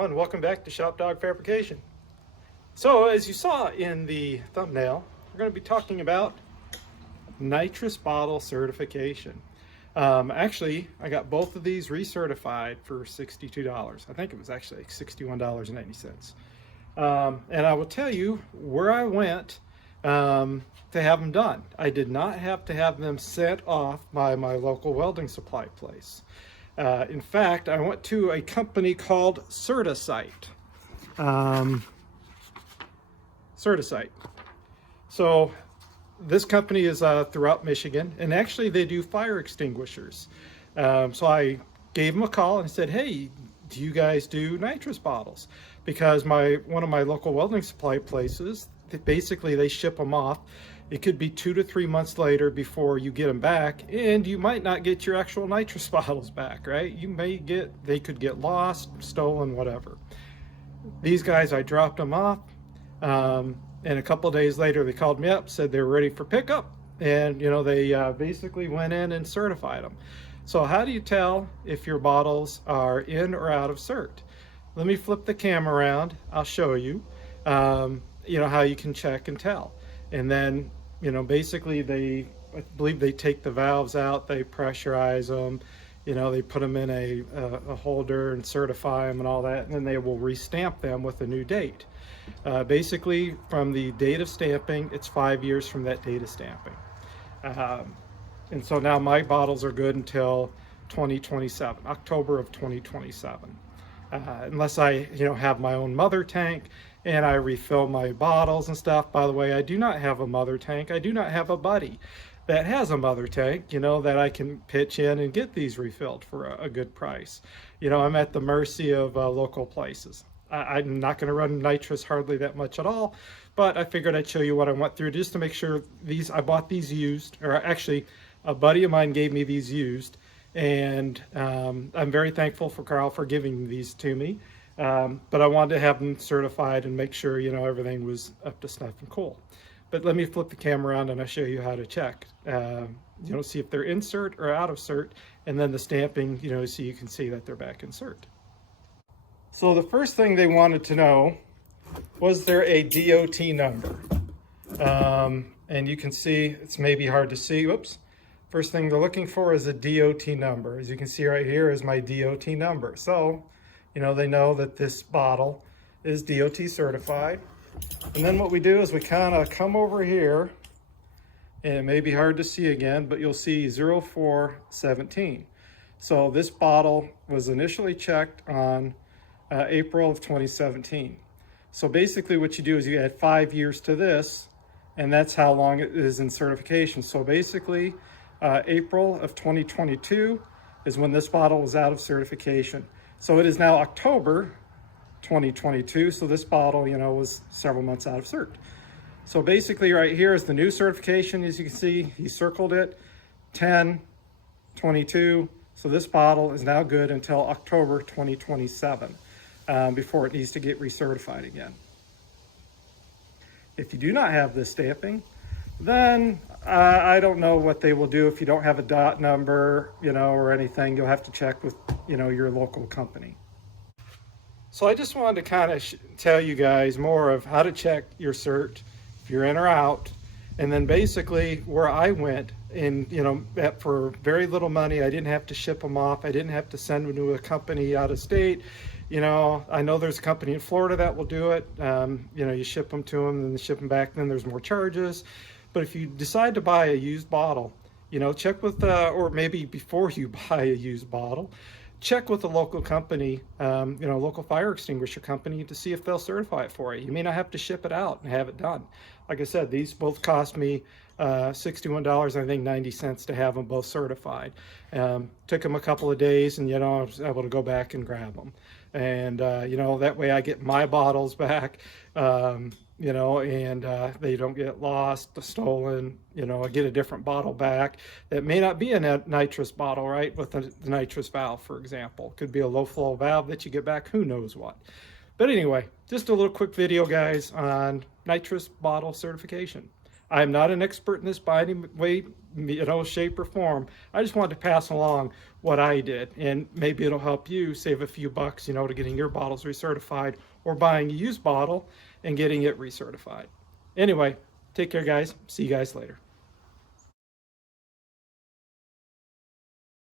everyone, welcome back to Shop Dog Fabrication. So as you saw in the thumbnail, we're going to be talking about nitrous bottle certification. Actually, I got both of these recertified for $62. I think it was actually $61.90. And I will tell you where I went to have them done. I did not have to have them sent off by my local welding supply place. In fact, I went to a company called Recertified. Recertified. So this company is throughout Michigan, and actually they do fire extinguishers. So I gave them a call and said, hey, do you guys do nitrous bottles? Because one of my local welding supply places, basically they ship them off. It could be 2 to 3 months later before you get them back, and you might not get your actual nitrous bottles back, right? They could get lost, stolen, whatever. These guys, I dropped them off, and a couple of days later they called me up, said they were ready for pickup, and they basically went in and certified them. So how do you tell if your bottles are in or out of cert? Let me flip the camera around. I'll show you, how you can check and tell. And then, basically I believe they take the valves out, they pressurize them, they put them in a holder and certify them and all that, and then they will restamp them with a new date. Basically, from the date of stamping, it's 5 years from that date of stamping. And so now my bottles are good until 2027, October of 2027. Unless I, have my own mother tank and I refill my bottles and stuff. By the way, I do not have a mother tank. I do not have a buddy that has a mother tank, that I can pitch in and get these refilled for a good price. I'm at the mercy of local places. I'm not going to run nitrous hardly that much at all, but I figured I'd show you what I went through just to make sure I bought these used, or actually a buddy of mine gave me these used. And I'm very thankful for Carl for giving these to me, but I wanted to have them certified and make sure everything was up to snuff and cool. But let me flip the camera around and I'll show you how to check, see if they're in cert or out of cert, and then the stamping, so you can see that they're back in cert. So the first thing they wanted to know, was there a DOT number? And you can see, it's maybe hard to see, whoops. First thing they're looking for is a DOT number. As you can see right here is my DOT number. So, they know that this bottle is DOT certified. And then what we do is we kind of come over here, and it may be hard to see again, but you'll see 0417. So this bottle was initially checked on April of 2017. So basically what you do is you add 5 years to this, and that's how long it is in certification. So basically, April of 2022 is when this bottle was out of certification. So it is now October 2022. So this bottle, was several months out of cert. So basically right here is the new certification. As you can see, he circled it, 10/22. So this bottle is now good until October 2027 before it needs to get recertified again. If you do not have this stamping, then I don't know what they will do if you don't have a dot number, or anything. You'll have to check with, your local company. So I just wanted to kind of tell you guys more of how to check your cert, if you're in or out, and then basically where I went, and for very little money. I didn't have to ship them off. I didn't have to send them to a company out of state. I know there's a company in Florida that will do it. You ship them to them, then they ship them back, then there's more charges. But if you decide to buy a used bottle, check with, or maybe before you buy a used bottle, check with a local company, local fire extinguisher company, to see if they'll certify it for you. You may not have to ship it out and have it done. Like I said, these both cost me $61, I think 90 cents to have them both certified. Took them a couple of days, and I was able to go back and grab them. And that way I get my bottles back. And they don't get lost, stolen. I get a different bottle back that may not be a nitrous bottle, right? With the nitrous valve, for example. Could be a low flow valve that you get back, who knows what. But anyway, just a little quick video, guys, on nitrous bottle certification. I'm not an expert in this by any way, shape, or form. I just wanted to pass along what I did, and maybe it'll help you save a few bucks, to getting your bottles recertified, or buying a used bottle and getting it recertified. Anyway, take care, guys. See you guys later.